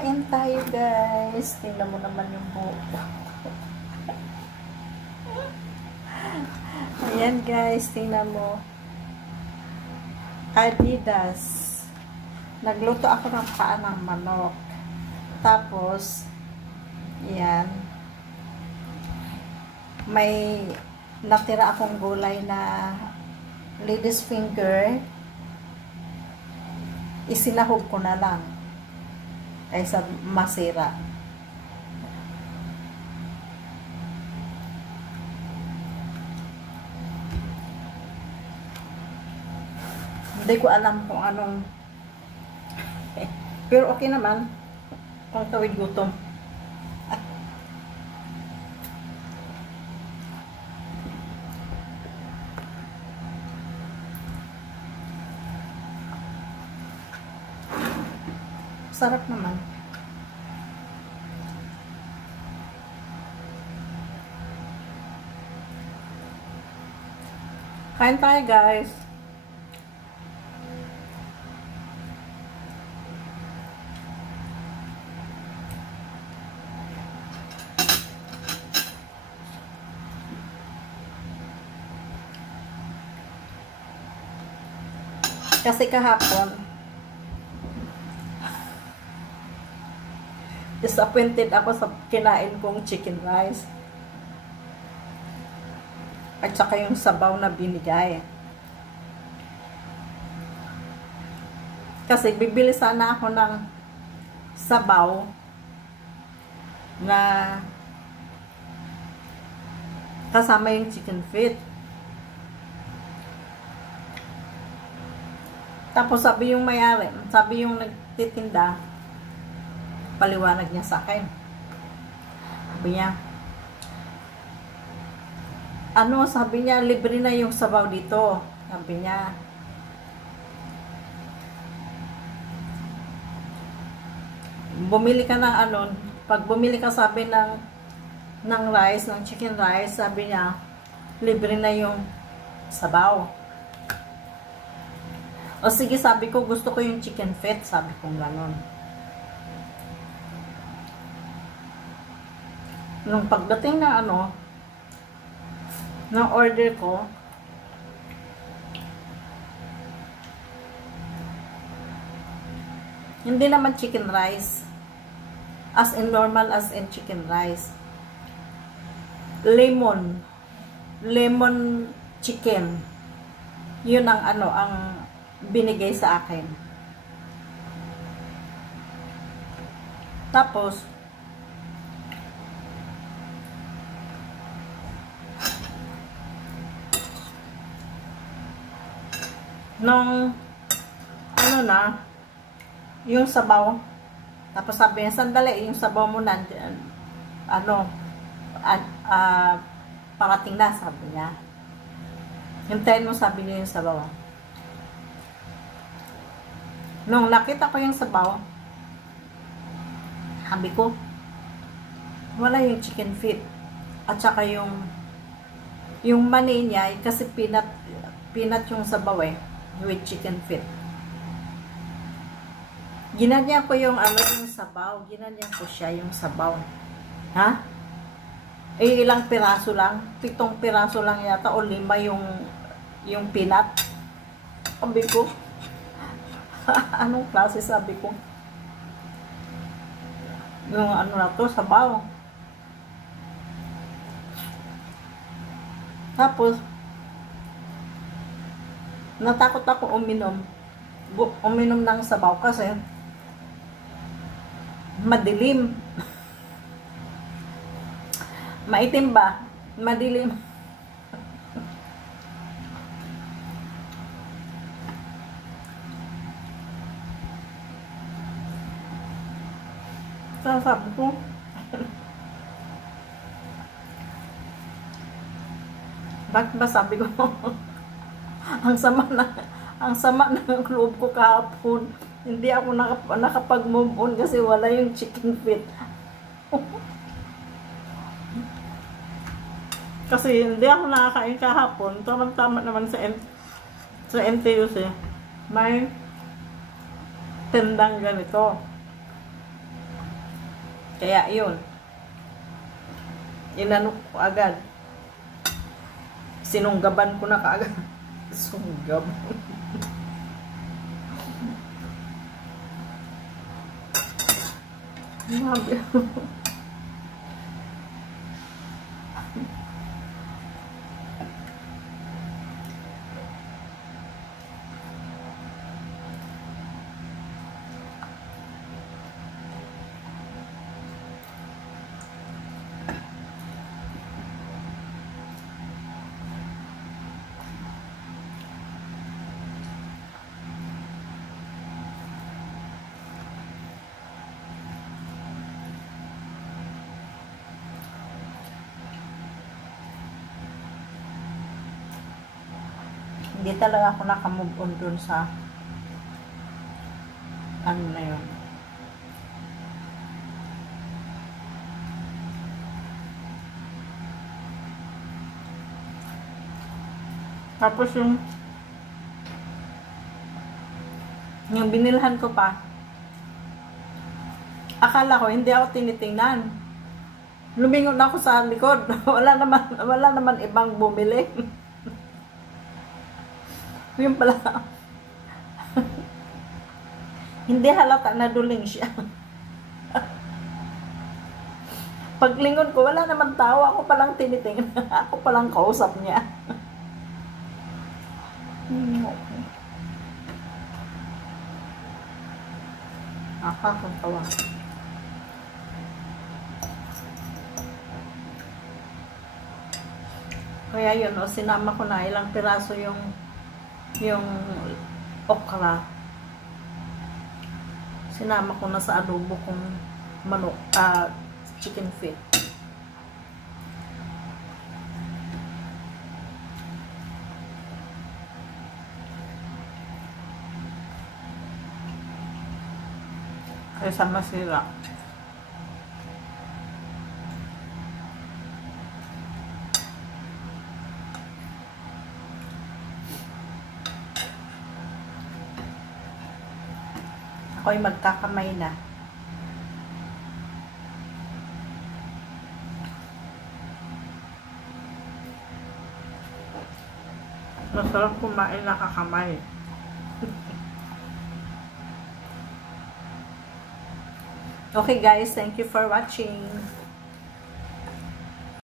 Kain tayo, guys. Tingnan mo naman yung buhok. Ayan, guys. Tingnan mo. Adidas. Nagluto ako ng paa ng manok. Tapos, yan. May natira akong gulay na lady's finger. Isinahog ko na lang. Kaysa masira. Hindi ko alam kung anong pero okay naman pang tawid gutom. Sarap naman. Kain tayo, guys. Kasi kahapon disappointed ako sa kinain kong chicken rice. At saka yung sabaw na binigay. Kasi bibili sana ako ng sabaw na kasama yung chicken feet. Tapos sabi yung may-ari, sabi yung nagtitinda, paliwanag niya sa akin. Sabi niya, sabi niya, libre na yung sabaw dito. Sabi niya, bumili ka ng pag bumili ka sabi ng rice, ng chicken rice, sabi niya, libre na yung sabaw. O sige, sabi ko, gusto ko yung chicken feet, sabi ko gano'n. Nung pagdating na ng order ko, hindi naman chicken rice. As in normal, as in chicken rice. Lemon chicken. Yun ang ang binigay sa akin. Tapos nung yung sabaw, tapos sabi niya, sandali, yung sabaw mo na parating na, sabi niya. Hintayin mo, sabi niya, yung sabaw. Nung nakita ko yung sabaw, sabi ko, wala yung chicken feet. At saka yung mani niya, kasi peanut yung sabaw with chicken feet. Ginanyan ko yung yung sabaw. Ginanyan ko siya yung sabaw. Ha? Ilang piraso lang? 7 piraso lang yata o 5 yung peanut. Sabi ko, anong klase, sabi ko? Yung na to, sabaw. Tapos, natakot ako uminom ng sabaw kasi madilim. Maitim ba? Madilim. Sabi ko, bakit ba sabi ko, ang sama ng loob ko kahapon. Hindi ako nakapag-move on kasi wala yung chicken feet. Kasi hindi ako nakakain kahapon. Tama naman sa NTUC. May tendang ganito. Kaya yun. Inano ko agad. Sinunggaban ko na kaagad. Sunggab. Mabi. Hindi talaga ako nakamove on dun sa ano na yun. Tapos yung binilhan ko pa, akala ko hindi ako tinitingnan. Lumingon ako sa likod. Wala naman ibang bumili. Yun pala. Hindi halata na duling siya. Paglingon ko, wala naman tao. Ako palang tinitingnan. Ako palang kausap niya. Nakakatawa. Kaya yun, sinama ko na ilang piraso yung okra. Sinama ko na sa adobo kong manok, chicken feet. Kaysa masira. Ako'y magkakamay na. Masarap kumain na kakamay. Okay guys, thank you for watching.